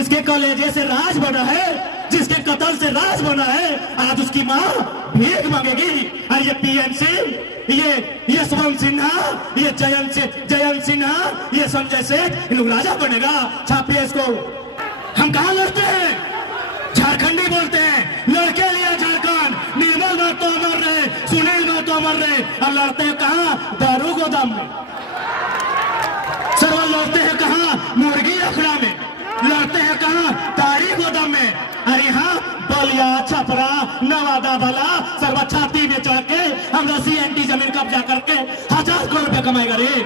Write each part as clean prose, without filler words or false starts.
जिसके कलेजे से राज बना है, जिसके कत्ल से राज बना है, आज उसकी माँ भीख मांगेगी। और ये पीएमसी, ये यशवंत सिन्हा, ये जयंत सिन्हा, ये संजय सेठ, इन लोग राजा बनेगा। छापिए इसको। हम कहाँ लड़ते हैं? झारखंडी बोलते हैं, लड़के लिया झारखंड, निर्मल महतो अमर रहे, सुनील महतो अमर रहे। और लड़ते हैं कहाँ? दारू गोदाम में। सरवा लड़ते हैं कहाँ? मुर्गी अखड़ा में। लड़ते हैं कहाँ? तारी गोदाम में। अरे हाँ, बलिया, छपरा, नवादा, भला सर्वा छाती में चढ़ के हम रसी एंटी जमीन कब्जा करके 1000 करोड़ रुपया कमाएगा रे।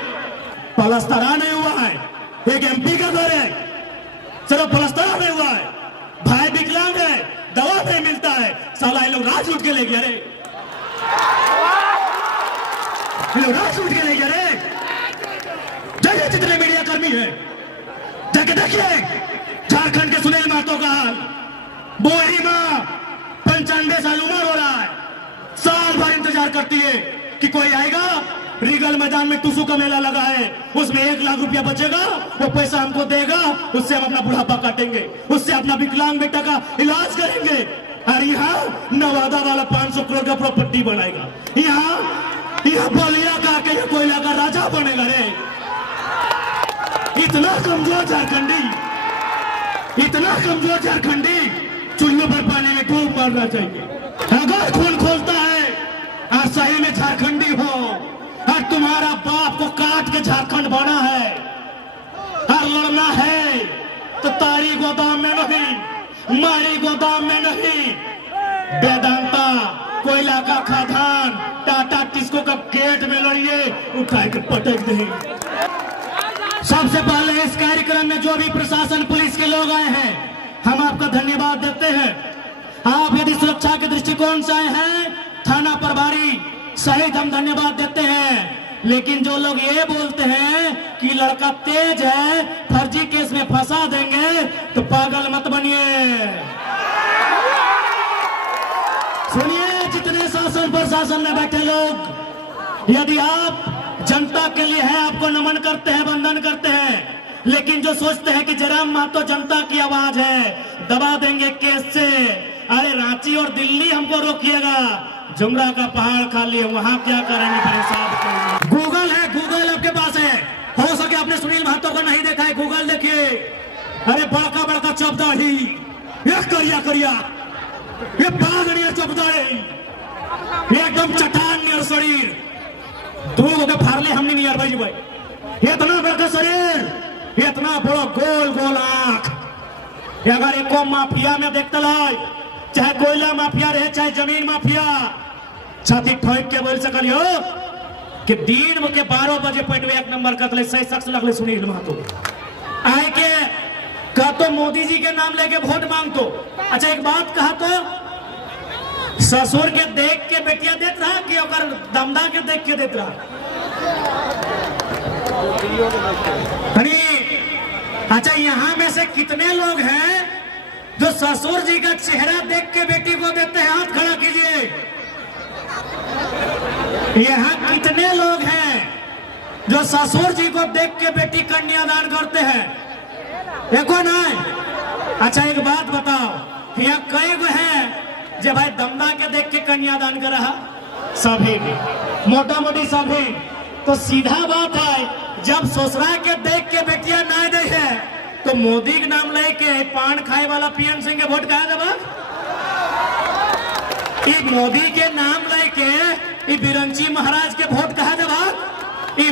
पलस्तरा नहीं हुआ है, एक एमपी का घर है, सिर्फ पलस्तरा नहीं हुआ है। भाई विकलांग है, दवा नहीं मिलता है, साला ये लोग राज उठ के ले गया रे। ये लोग राज उठ के ले गया रे। देखिए जितने मीडिया कर्मी है, देखिए झारखंड के सुनील महतो का हाल। बोरी माँ 95 साल उम्र हो रहा है, साल भर इंतजार करती है कि कोई आएगा। रीगल मैदान में टुसू का मेला लगा है, उसमें 1 लाख रुपया बचेगा, वो पैसा हमको देगा, उससे हम अपना बुढ़ापा काटेंगे, उससे अपना विकलांग बेटा का इलाज करेंगे। और यहाँ नवादा वाला 500 करोड़ का प्रॉपर्टी बनाएगा। यहाँ बलिया का के कोयला का राजा बनेगा रे। इतना कमजोर झारखंडी, इतना कमजोर झारखंडी चुल्लू पर पानी में डूब मरना चाहिए। अगर खून खोलता है और सही में झारखंडी हो और तुम्हारा बाप को काट के झारखंड बना है और लड़ना है तो तारी गोदाम में नहीं, मारी गोदाम में नहीं, वेदांता कोयला का खदान, टाटा टिस्को का गेट में लड़िए, उठा के पटक दे। सबसे पहले इस कार्यक्रम में जो भी प्रशासन पुलिस के लोग आए हैं, हम आपका धन्यवाद देते हैं। आप यदि सुरक्षा के दृष्टिकोण से आए हैं, थाना प्रभारी सहित हम धन्यवाद देते हैं। लेकिन जो लोग ये बोलते हैं कि लड़का तेज है, फर्जी केस में फंसा देंगे, तो पागल मत बनिए। सुनिए जितने शासन प्रशासन में बैठे लोग, यदि आप जनता के लिए है, आपको नमन करते हैं, वंदन करते हैं। लेकिन जो सोचते हैं कि जयराम महतो जनता की आवाज है, दबा देंगे केस से, अरे रांची और दिल्ली हमको रोकिएगा, जुमरा का पहाड़ खाली है, वहां क्या करेंगे फिर साहब? गूगल है, गूगल आपके पास है, हो सके आपने सुनील महतो को नहीं देखा है, गूगल देखिए। अरे बड़का बड़का चौबदाही, ये करिया करिया, ये बागड़िया चौबदाही, एकदम चट्टान नियर शरीर, दूर के फारले हमने नियर भाई, इतना बड़का शरीर, इतना बड़ा गोल गोल आंख। अगर एक माफिया में देखते लाई, चाहे कोयला माफिया रहे, चाहे जमीन माफिया, छाती ठोक के बोल सकलियो कि दिन के 12 बजे पेट में 1 नंबर कतले सही शख्स लगले सुनील महतो आए के कहा तो मोदी जी के नाम लेके वोट मांगतो। अच्छा एक बात कहा तो ससुर के देख के बेटिया देत रहा कि ओकर दमदा के देख के देत रहा? अच्छा यहाँ में से कितने लोग हैं जो ससुर जी का चेहरा देख के बेटी को देते हैं? हाथ खड़ा कीजिए। यहाँ कितने लोग हैं जो ससुर जी को देख के बेटी कन्यादान करते हैं? देखो ना। अच्छा एक बात बताओ, यहाँ कई गो है जो भाई दमदा के देख के कन्यादान कर रहा? सभी, मोटा मोटी सभी। तो सीधा बात है, जब ससुरा के देख के बेटिया ना दे है तो मोदी के नाम लेके पान खाए वाला पीएम सिंह के वोट कहा देगा? मोदी के नाम लेके बिरंची महाराज के वोट कहा देगा?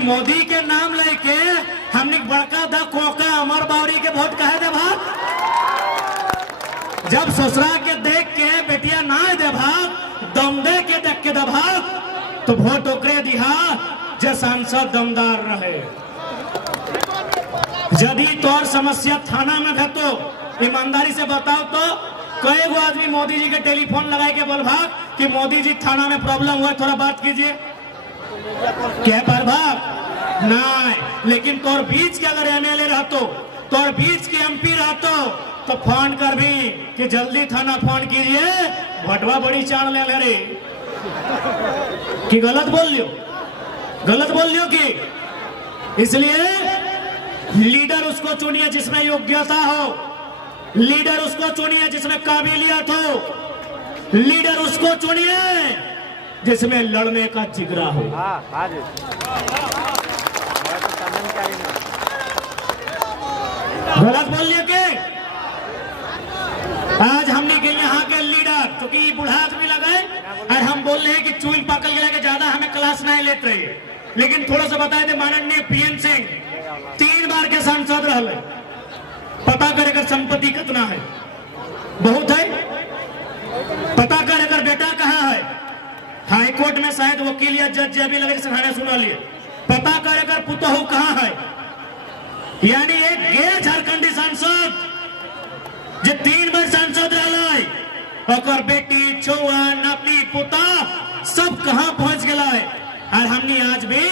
मोदी के नाम लेके हमने बड़का दा कोका अमर बावरी के वोट कहा देगा? जब ससुरा के देख के बेटिया ना दे भाग, दम दे के देख के दबा तो वोट ओकरे दिहा जे सांसद दमदार रहे। यदि तोर समस्या थाना में है तो ईमानदारी से बताओ तो कई गो आदमी मोदी जी के टेलीफोन लगाए के बोल भाग कि मोदी जी थाना में प्रॉब्लम हुआ, थोड़ा बात कीजिए। क्या पर भाग नहीं, लेकिन तोर बीच के अगर एमएलए रहतो, तोर बीच के एमपी रहतो तो फोन कर भी कि जल्दी थाना फोन कीजिए, भटवा बड़ी चाण ले रे। कि गलत बोल लियो, गलत बोल लियो कि? इसलिए लीडर उसको चुनिए जिसमें योग्यता हो, लीडर उसको चुनिए जिसमें काबिलियत हो, लीडर उसको चुनिए जिसमें लड़ने का जिगरा हो। गलत बोल लिया के आज हमने के यहाँ के लीडर क्योंकि बुढ़ा आदमी लगे और हम बोल रहे हैं कि चूल पकड़ के ज्यादा हमें क्लास नहीं लेते रहे, लेकिन थोड़ा सा बताए थे माननीय पीएन सिंह 3 बार के सांसद रहे, पता करेगा संपत्ति कितना है, बहुत है, पता करेगा बेटा कहाँ है, हाईकोर्ट में शायद वकील या जज भी लगे सिखाने सुना लिए, पता करेगा पुतहू कहाँ है। यानी एक गे झारखंडी सांसद जो 3 बार सांसद रहा और बेटी छुआ नाती पुता सब कहां पहुंच गया है। और हमने आज भी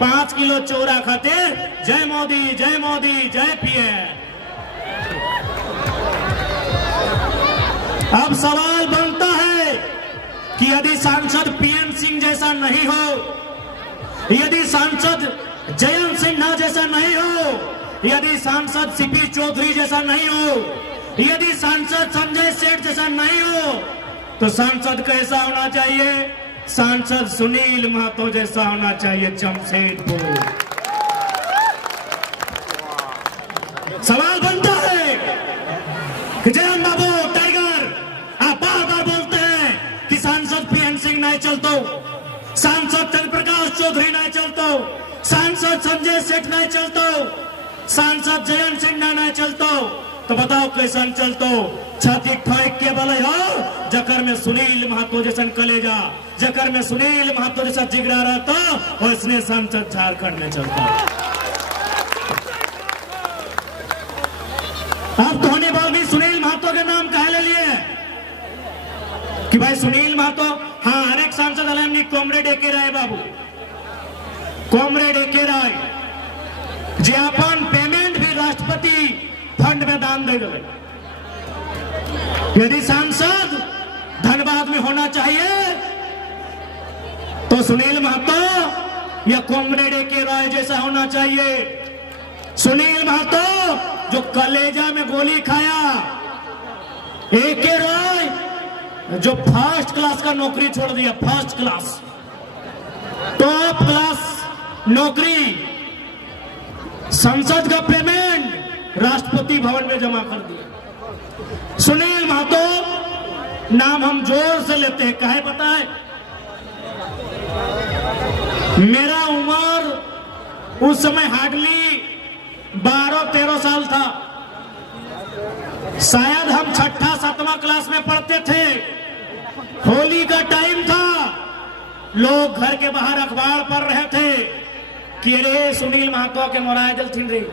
5 किलो चोरा खातिर जय मोदी जय मोदी जय पीएम। अब सवाल बनता है कि यदि सांसद पीएन सिंह जैसा नहीं हो, यदि सांसद जयंत सिन्हा जैसा नहीं हो, यदि सांसद सीपी चौधरी जैसा नहीं हो, यदि सांसद संजय सेठ जैसा नहीं हो, तो सांसद कैसा होना चाहिए? सांसद सुनील महतो जैसा होना चाहिए जमशेदपुर। सवाल बनता है कि जयंत बाबू टाइगर आप बार बार बोलते हैं कि सांसद पीएन सिंह नहीं चलतो, सांसद चंद्रप्रकाश चौधरी नहीं चलतो, सांसद संजय सेठ नहीं चलतो, सांसद जयंत सिन्हा नहीं चलतो, तो बताओ कैसा चलतो? छाती ठोक के बोले हो जकर में सुनील महतो जैसा कलेजा, जकर में सुनील महतो जैसा जिगरा रहता और इसने सांसद झारखंड में चलता। अब धोनी बाल भी सुनील महतो के नाम कहे ले लिए कि भाई सुनील महतो, हाँ हर एक सांसद अलग कॉमरेड एके राय बाबू, कॉमरेड एके राय जे अपन पेमेंट भी राष्ट्रपति फंड में दान दे दे। यदि सांसद धनबाद में होना चाहिए तो सुनील महतो या कॉमरेड एके राय जैसा होना चाहिए। सुनील महतो जो कलेजा में गोली खाया, एके राय जो फर्स्ट क्लास का नौकरी छोड़ दिया, फर्स्ट क्लास टॉप क्लास नौकरी, संसद का पेमेंट राष्ट्रपति भवन में जमा कर दिया। सुनील महतो नाम हम जोर से लेते हैं, काहे पता है? मेरा उम्र उस समय हार्डली 12-13 साल था, शायद हम 6ठी-7वीं क्लास में पढ़ते थे। होली का टाइम था, लोग घर के बाहर अखबार पढ़ रहे थे कि अरे सुनील महतो के मोराय दिल थी रही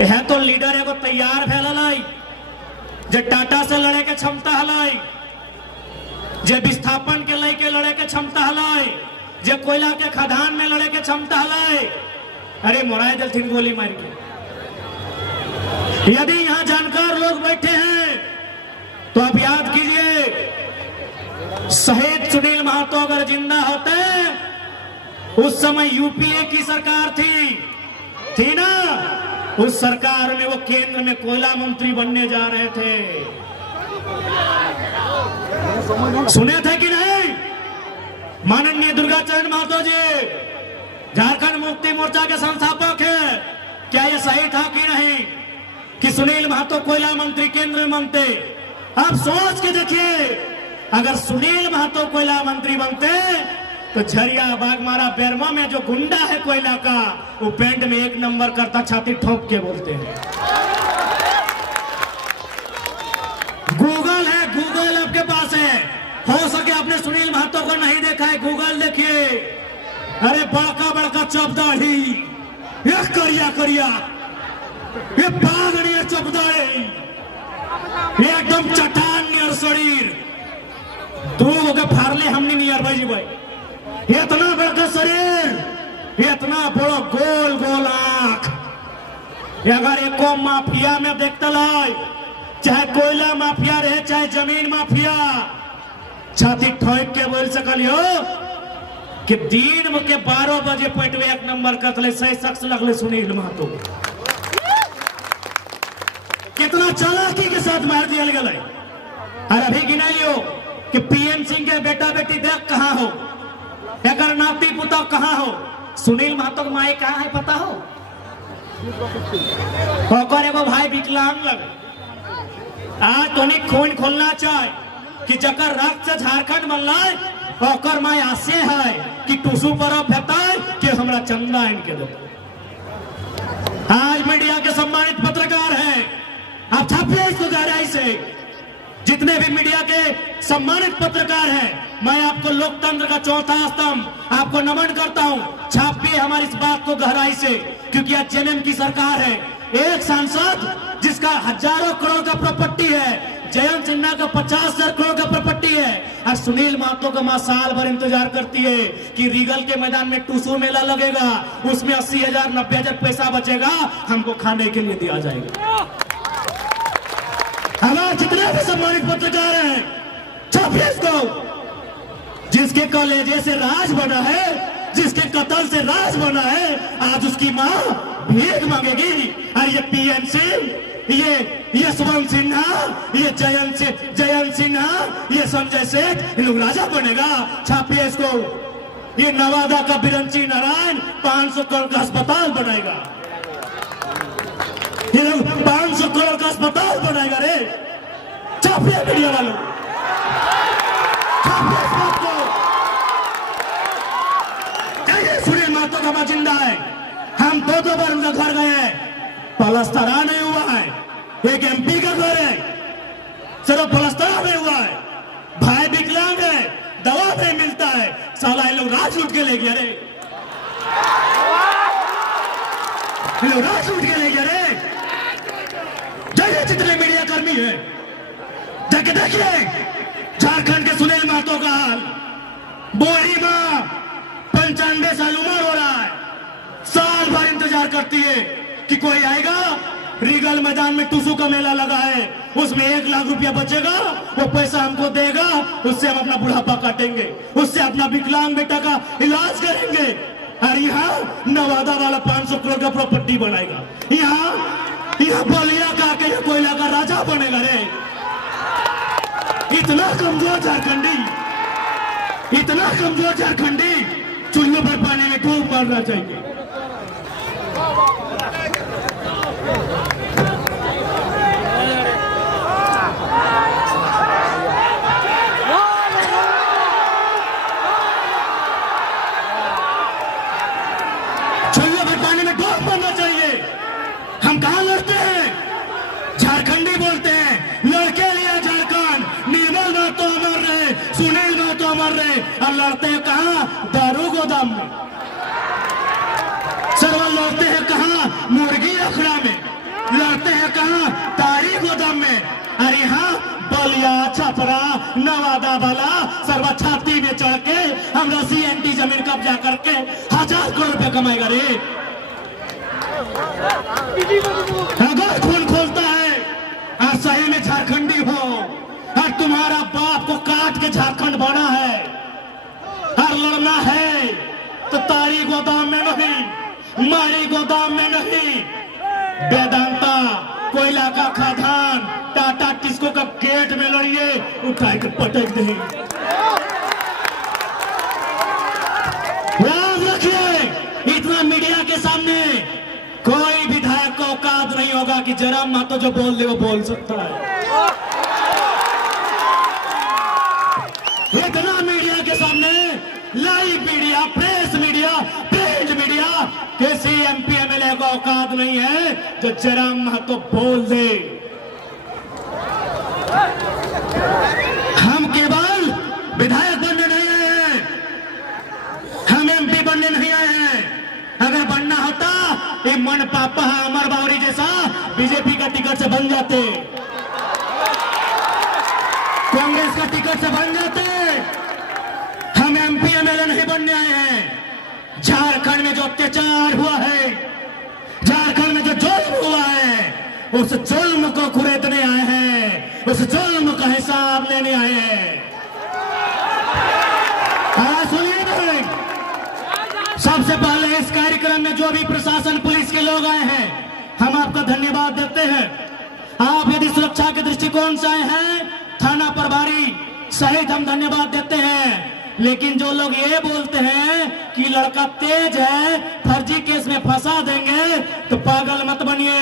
है, तो लीडर एगो तैयार फैलाई जे टाटा से लड़े के क्षमता हलाई, जे विस्थापन के लेके लड़े के क्षमता हलाई, जे कोयला के खदान में लड़े के क्षमता हलाई। अरे मोराय दिल थी गोली मार के। यदि यहां जानकार लोग बैठे हैं तो आप याद कीजिए, शहीद सुनील महतो अगर जिंदा होते, उस समय यूपीए की सरकार थी ना, उस सरकार में वो केंद्र में कोयला मंत्री बनने जा रहे थे। सुने थे कि नहीं? माननीय दुर्गाचरण महतो जी झारखंड मुक्ति मोर्चा के संस्थापक है, क्या ये सही था कि नहीं कि सुनील महतो कोयला मंत्री केंद्र में बनते? आप सोच के देखिए, अगर सुनील महतो कोयला मंत्री बनते तो झरिया बागमारा बेरमा में जो गुंडा है कोयला का, वो पेंट में 1 नंबर करता, छाती ठोक के बोलते हैं। गूगल है, गूगल आपके पास है, हो सके आपने सुनील महतो को नहीं देखा है, गूगल देखिए। अरे बड़का बड़का चौबदाढ़ी, ये करिया करिया, ये बागड़िया चौबदाढ़ी, ये एकदम चट्टान नियर शरीर, तू होके फारले हमने नियर भाई जी भाई, इतना बड़ा शरीर, इतना बड़ा गोल गोल आंख। अगर एको माफिया में देखते लाई, चाहे कोयला माफिया रहे चाहे जमीन माफिया, छाती ठोक के बोल सकलियो कि दिन के 12 बजे पेटवे 1 नंबर कतले सही शख्स लगले सुनील महतो। कितना चालाकी के साथ मार दिया गया। और अभी गिना लियो कि पीएन सिंह के बेटा बेटी देख कहां हो, अगर नाती पुता कहां हो, सुनील महतो की माई कहां है पता हो? और एगो भाई विकलांग लगे। आज तो खून खोलना चाहे कि जकर रक्त से झारखंड बनला और माई आसे है कि टूसू पर भेटाए कि हमरा चंदा इनके दो। आज मीडिया के सम्मानित पत्रकार हैं, आप छापिए इसको गहराई से। जितने भी मीडिया के सम्मानित पत्रकार हैं, मैं आपको लोकतंत्र का चौथा स्तंभ आपको नमन करता हूं। छापिए हमारी इस बात को गहराई से, क्योंकि आज जेएमएम की सरकार है। एक सांसद जिसका हजारों करोड़ का प्रॉपर्टी है, जयंत सिन्हा का 50,000 करोड़ का प्रॉपर्टी है, और सुनील महतो का मां साल भर इंतजार करती है कि रीगल के मैदान में टूसू मेला लगेगा, उसमें 80,000 90,000 पैसा बचेगा, हमको खाने के लिए दिया जाएगा। हमारे जितने भी सम्मानित पत्रकार हैं, छापिए इसको। जिसके कलेजे से राज बना है, जिसके कत्ल से राज बना है, आज उसकी मां भीख मांगेगी। और ये पीएन सिंह, ये यशवंत सिन्हा, ये जयंत सिन्हा, ये संजय सेठ, इन लोग राजा बनेगा। छापिए इसको। ये नवादा का बिरंची नारायण 500 करोड़ का अस्पताल बनाएगा। ये लोग 500 करोड़ का अस्पताल बनाएगा रे। छापिए मीडिया वालों, छापिए इस बात को। सुनील महतो का मां जिंदा है। हम दो बार उनका घर गए हैं, पलस्तरा नहीं हुआ है। एक एमपी का घर है, सिर्फ पलस्तरा नहीं हुआ है। भाई विकलांग है, दवा नहीं मिलता है, साला ये लोग राज लूट के ले गया रे। ये लोग राज लूट के ले गया रे। जाइए जितने मीडिया कर्मी है, जाके देखिए झारखंड के सुनील महतो का हाल। बोरी मां 95 साल उम्र हो रहा है, साल भर इंतजार करती है कि कोई आएगा। रीगल मैदान में टूसू का मेला लगा है, उसमें 1 लाख रुपया बचेगा, वो पैसा हमको देगा, उससे हम अपना बुढ़ापा काटेंगे, उससे अपना विकलांग बेटा का इलाज करेंगे। और यहाँ नवादा वाला 500 करोड़ का प्रॉपर्टी बनाएगा। यहाँ बलिया का के कोयला का राजा बनेगा रे। इतना कमजोर झारखंडी, इतना कमजोर झारखंडी, चुल्लू पर पानी में डूब मरना चाहिए। चुल्लू पर पानी में डूब मरना चाहिए। हम कहां लड़ते हैं? झारखंडी बोलते हैं लड़के लिया झारखंड, निर्मल महतो अमर रहे, सुनील महतो अमर रहे। और लड़ते हैं कहां? दारू गोदाम में। सरवाल लड़ते हैं कहां? मुर्गी अखड़ा में। लड़ते हैं कहां? तारी गोदाम में। और यहाँ बलिया, छपरा, नवादा वाला सरवा छाती में चढ़ के हम सीएनटी जमीन कब्जा करके 1000 करोड़ रुपया कमाएगा रे। अगर खून खोलता है और सही में झारखंडी हो, और तुम्हारा बाप को काट के झारखंड बना है, और लड़ना है तो तारी गोदाम में नहीं, मारी गोदाम में नहीं, वेदांता कोयला का खदान, टाटा टिस्को का गेट में लड़िए, उठा के पटक देंगे। याद रखिए, इतना मीडिया के सामने कोई विधायक का औकात नहीं होगा कि जयराम महतो जो बोल दे वो बोल सकता है। इतना मीडिया के सामने, live media, press media, print media, किसी एमपी एमएलए का औकात नहीं है जो जयराम महतो बोल दे। हम केवल विधायक बनने नहीं आए हैं, हम एमपी बनने नहीं आए हैं। अगर बनना होता ये मन पापा अमर बावरी जैसा बीजेपी का टिकट से बन जाते, कांग्रेस का टिकट से बन जाते। हम एमपी एमएलए नहीं बनने आए हैं। झारखंड में जो अत्याचार हुआ है, झारखंड में जो जुल्म हुआ है, उस जुल्म को कुरेदने आए हैं, उस जुल्म का हिसाब लेने आए हैं। सुनिए नहीं, सबसे पहले इस कार्यक्रम में जो भी प्रशासन पुलिस के लोग आए हैं, हम आपका धन्यवाद देते हैं। जनता के दृष्टिकोण से आए हैं, थाना प्रभारी सहित हम धन्यवाद देते हैं। लेकिन जो लोग ये बोलते हैं कि लड़का तेज है, फर्जी केस में फंसा देंगे, तो पागल मत बनिए।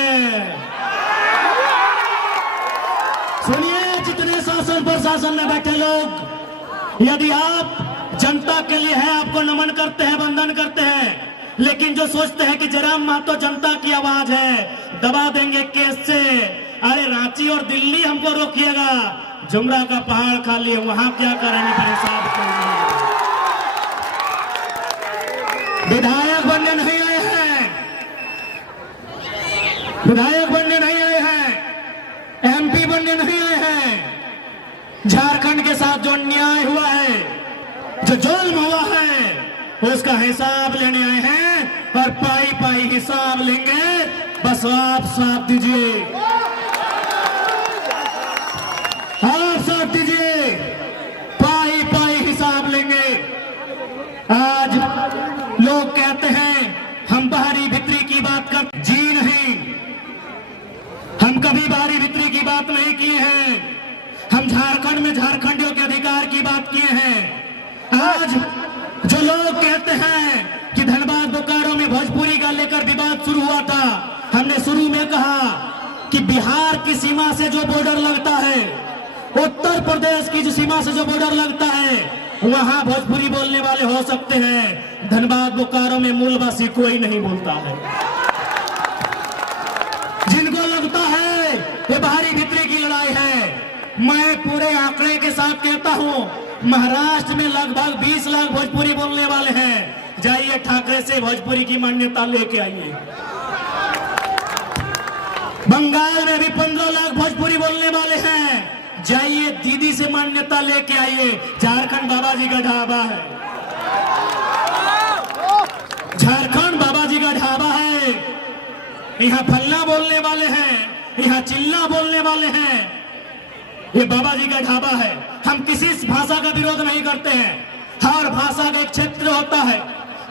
सुनिए, जितने शासन प्रशासन में बैठे लोग, यदि आप जनता के लिए है, आपको नमन करते हैं, वंदन करते हैं, लेकिन जो सोचते हैं कि जयराम महतो जनता की आवाज है, दबा देंगे केस से, अरे रांची और दिल्ली हमको रोकिएगा, जुमरा का पहाड़ खाली है, वहां क्या करेंगे फिर हिसाब करेंगे। विधायक बनने नहीं आए हैं, विधायक बनने नहीं आए हैं, एमपी बनने नहीं आए हैं। झारखंड के साथ जो अन्याय हुआ है, जो जुल्म हुआ है, उसका हिसाब लेने आए हैं और पाई पाई हिसाब लेंगे। बस आप साथ दीजिए, आप साथ दीजिए, पाई पाई हिसाब लेंगे। आज लोग कहते हैं हम बाहरी भीतरी की बात कर, जी नहीं, हम कभी बाहरी भीतरी की बात नहीं किए हैं। हम झारखंड में झारखंडियों के अधिकार की बात किए हैं। आज जो लोग कहते हैं कि धनबाद बोकारो में भोजपुरी का लेकर विवाद शुरू हुआ था, हमने शुरू में कहा कि बिहार की सीमा से जो बॉर्डर लगता है, उत्तर प्रदेश की जो सीमा से जो बॉर्डर लगता है, वहां भोजपुरी बोलने वाले हो सकते हैं, धनबाद बोकारो में मूलवासी कोई नहीं बोलता है। जिनको लगता है ये बाहरी भीतरी की लड़ाई है, मैं पूरे आंकड़े के साथ कहता हूं, महाराष्ट्र में लगभग 20 लाख भोजपुरी बोलने वाले हैं। जाइए ठाकरे से भोजपुरी की मान्यता लेके आइए। बंगाल में भी 15 लाख भोजपुरी बोलने वाले हैं, जाइए दीदी से मान्यता लेके आइए। झारखंड बाबा जी का ढाबा है, झारखंड बाबा जी का ढाबा है। यहाँ फल्ला बोलने वाले हैं, यहाँ चिल्ला बोलने वाले हैं, ये बाबा जी का ढाबा है। हम किसी भाषा का विरोध नहीं करते हैं। हर भाषा का एक क्षेत्र होता है,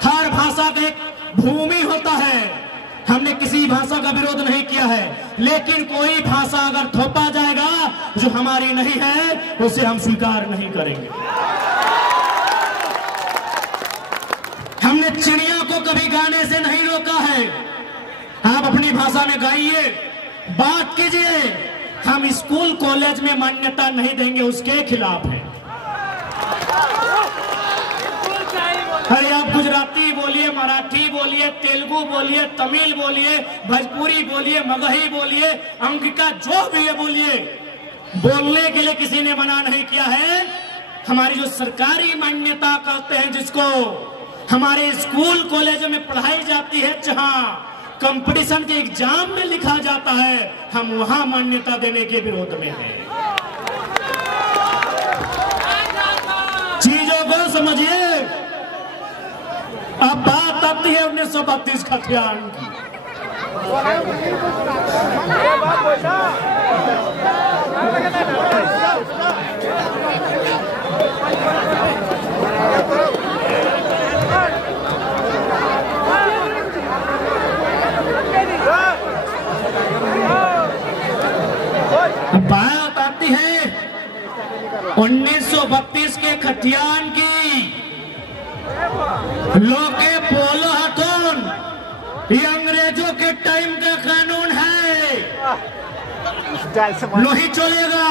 हर भाषा का एक भूमि होता है। हमने किसी भाषा का विरोध नहीं किया है, लेकिन कोई भाषा अगर थोपा जाएगा जो हमारी नहीं है, उसे हम स्वीकार नहीं करेंगे। हमने चिड़िया को कभी गाने से नहीं रोका है। आप अपनी भाषा में गाइए, बात कीजिए। हम स्कूल कॉलेज में मान्यता नहीं देंगे, उसके खिलाफ है। अरे आप गुजराती बोलिए, मराठी बोलिए, तेलुगु बोलिए, तमिल बोलिए, भोजपुरी बोलिए, मगही बोलिए, अंगिका जो भी है बोलिए, बोलने के लिए किसी ने मना नहीं किया है। हमारी जो सरकारी मान्यता कहते हैं, जिसको हमारे स्कूल कॉलेजों में पढ़ाई जाती है, जहां कंपटीशन के एग्जाम में लिखा जाता है, हम वहां मान्यता देने के विरोध में हैं। चीजों को समझिए। अब बात आती है 1932 खतियान की। बात आती है 1932 के खतियान की। लोके पोलो हथोन, ये अंग्रेजों के टाइम का कानून है, नहीं चलेगा।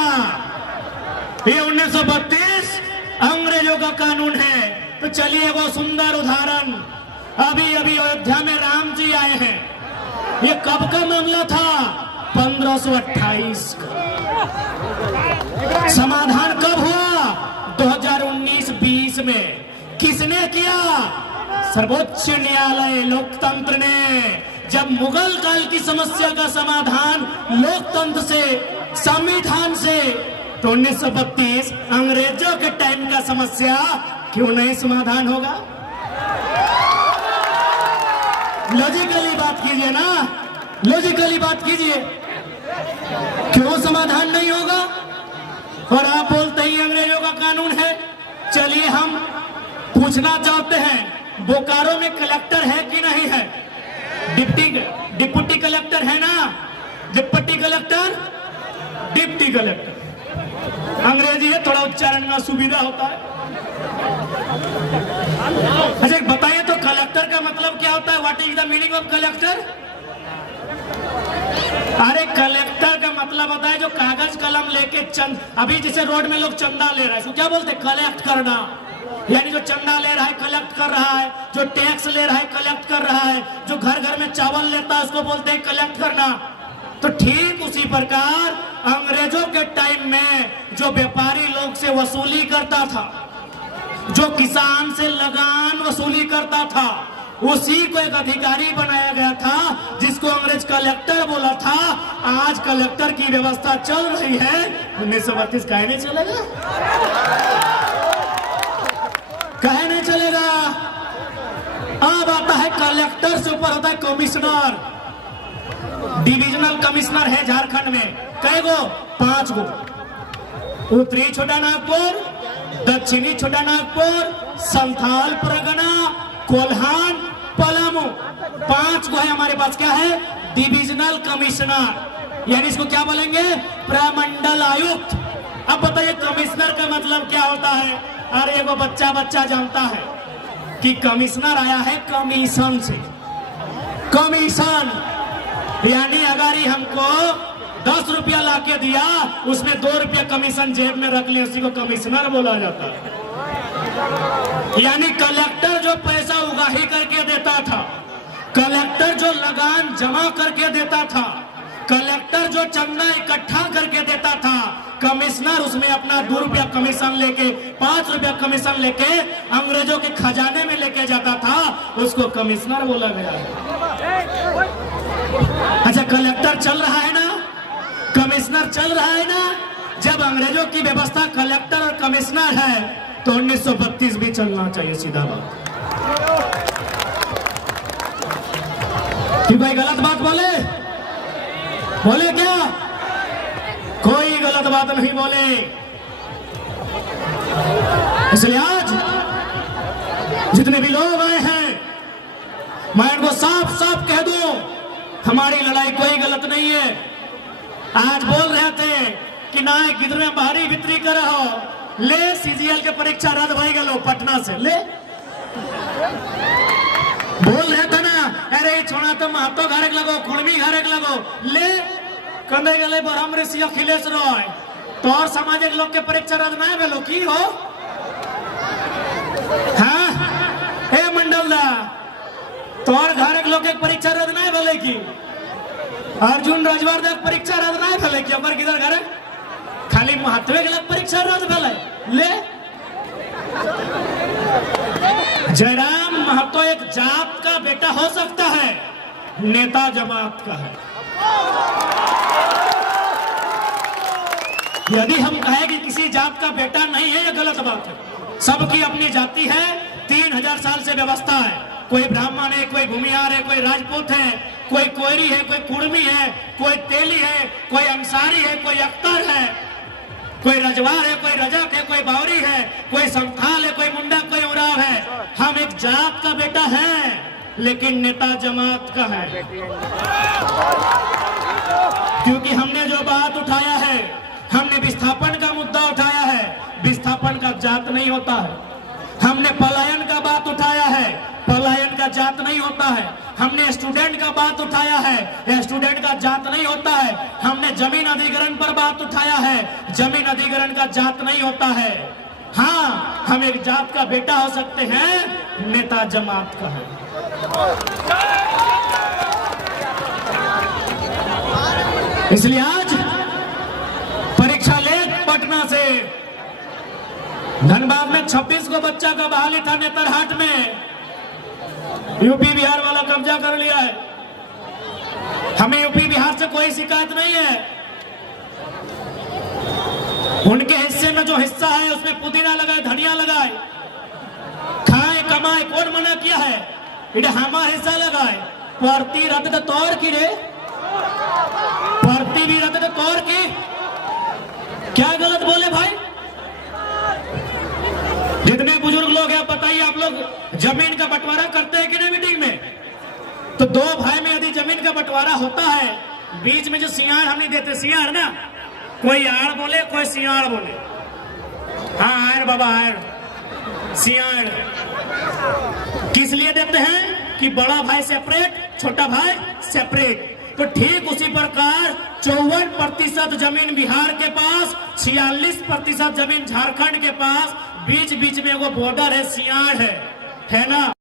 ये 1932 अंग्रेजों का कानून है। तो चलिए वो सुंदर उदाहरण, अभी अभी अयोध्या में राम जी आए हैं। ये कब का मामला था? 1528 का। समाधान कब हुआ? 2019-20 में। किसने किया? सर्वोच्च न्यायालय, लोकतंत्र ने। जब मुगल काल की समस्या का समाधान लोकतंत्र से, संविधान से, तो 1932 अंग्रेजों के टाइम का समस्या क्यों नहीं समाधान होगा? लॉजिकली बात कीजिए ना, लॉजिकली बात कीजिए, क्यों समाधान नहीं होगा? और आप बोलते ही अंग्रेजों का कानून है। चलिए हम पूछना चाहते हैं, बोकारो में कलेक्टर है कि नहीं है? डिप्टी कलेक्टर है ना? Deputy collector deputy collector. अंग्रेजी है, थोड़ा उच्चारण में सुविधा होता है। अच्छा बताइए तो कलेक्टर का मतलब क्या होता है? What is the meaning of collector? अरे कलेक्टर का मतलब होता है जो कागज कलम लेके अभी जैसे रोड में लोग चंदा ले रहा है, क्या बोलते हैं? कलेक्ट करना। यानी जो चंदा ले रहा है कलेक्ट कर रहा है, जो टैक्स ले रहा है कलेक्ट कर रहा है, जो घर घर में चावल लेता है उसको बोलते हैं कलेक्ट करना। तो ठीक उसी प्रकार अंग्रेजों के टाइम में जो व्यापारी लोग से वसूली करता था, जो किसान से लगान वसूली करता था, उसी को एक अधिकारी बनाया गया था जिसको अंग्रेज कलेक्टर बोला था। आज कलेक्टर की व्यवस्था चल रही है, 1932 काहे नहीं चलेगा? काहे नहीं चलेगा? अब आता है कलेक्टर से ऊपर होता है कमिश्नर। डिविजनल कमिश्नर है झारखंड में कई गो? 5 गो। उत्तरी छोटा नागपुर, दक्षिणी छोटा नागपुर, संथाल परगना, कोल्हान, पलामू, 5 गो है हमारे पास। क्या है? डिविजनल कमिश्नर, यानी इसको क्या बोलेंगे? प्रमंडल आयुक्त। अब बताइए कमिश्नर का मतलब क्या होता है? अरे वो बच्चा जानता है कि कमिश्नर आया है कमीशन से। कमीशन यानी अगर ही हमको 10 रुपया लाके दिया, उसमें 2 रुपया कमीशन जेब में रख लिया, उसी को कमिश्नर बोला जाता है। यानी कलेक्टर जो पैसा उगाही करके देता था, कलेक्टर जो लगान जमा करके देता था, कलेक्टर जो चंदा इकट्ठा करके देता था, कमिश्नर उसमें अपना 2 रुपया कमीशन लेके 5 रुपया कमीशन लेके अंग्रेजों के खजाने में लेके जाता था, उसको कमिश्नर बोला गया है। अच्छा कलेक्टर चल रहा है ना, कमिश्नर चल रहा है ना। जब अंग्रेजों की व्यवस्था कलेक्टर और कमिश्नर है तो 1932 भी चलना चाहिए, सीधा बात। कि भाई गलत बात बोले क्या? कोई गलत बात नहीं बोले। इसलिए आज जितने भी लोग आए हैं, मैं इनको साफ साफ कह दूं, हमारी लड़ाई कोई गलत नहीं है। आज बोल रहे थे कि ना किधर में बाहरी वितरी कर रहा हो, ले सीजीएल के परीक्षा रद्द भाई गलो पटना से ले। बोल रहे थे ना, अरे छोड़ा तो महतो घरे लगो, खुड़मी घरे लगो, ले कंधे गले ब्रह्म ऋषि अखिलेश रॉय तो और सामाजिक लोग के परीक्षा रद्द ना भेलो की हो? हाँ हे मंडल दा तो और घर के लोग के परीक्षा रद्द ना भेले की? अर्जुन राजवार परीक्षा रद्द ना भेले की? अमर किधर घर खाली महत्वे के लग परीक्षा रद्द भेले ले। जयराम महतो एक जात का बेटा हो सकता है, नेता जमात का है। यदि हम कहें कि किसी जात का बेटा नहीं है, यह गलत बात है। सबकी अपनी जाति है, 3000 साल से व्यवस्था है। कोई ब्राह्मण है, कोई भूमिहार है, कोई राजपूत है, कोई कोयरी है, कोई कुर्मी है, कोई तेली है, कोई अंसारी है, कोई अख्तर है, कोई रजवार है, कोई रजक है, कोई बावरी है, कोई संथाल है, कोई मुंडा, कोई उराव है। हम एक जात का बेटा है, लेकिन नेता जमात का है। क्योंकि हमने जो बात उठाया है, हमने विस्थापन का मुद्दा उठाया है, विस्थापन का जात नहीं होता है। हमने पलायन का बात उठाया है, पलायन का जात नहीं होता है। हमने स्टूडेंट का बात उठाया है, स्टूडेंट का जात नहीं होता है। हमने जमीन अधिग्रहण पर बात उठाया है, जमीन अधिग्रहण का जात नहीं होता है। हाँ, हम एक जात का बेटा हो सकते हैं, नेता जमात का है। इसलिए आज परीक्षा ले पटना से धनबाद में 26 को बच्चा का बहाली था, नेतरहाट में यूपी बिहार वाला कब्जा कर लिया है। हमें यूपी बिहार से कोई शिकायत नहीं है। उनके हिस्से में जो हिस्सा है उसमें पुदीना लगाए, धनिया लगाए, खाए कमाए, कौन मना किया है? इधर हमारा हिस्सा लगाए। परती रद्द तो तौर की रे, परती भी रद्द तो तौर की। क्या गलत बोले भाई? जितने बुजुर्ग लोग हैं बताइए, आप लोग जमीन का बंटवारा करते हैं कि नहीं मीटिंग में? तो 2 भाई में यदि जमीन का बंटवारा होता है, बीच में जो सियार हम नहीं देते, सियार ना, कोई आड़ बोले, कोई सियाड़ बोले। हाँ आड़ बाबा, आड़ सियाड़ किस लिए देते हैं कि बड़ा भाई सेपरेट, छोटा भाई सेपरेट। तो ठीक उसी प्रकार 54% जमीन बिहार के पास, 46% जमीन झारखंड के पास, बीच बीच में वो बॉर्डर है, सियाड़ है ना।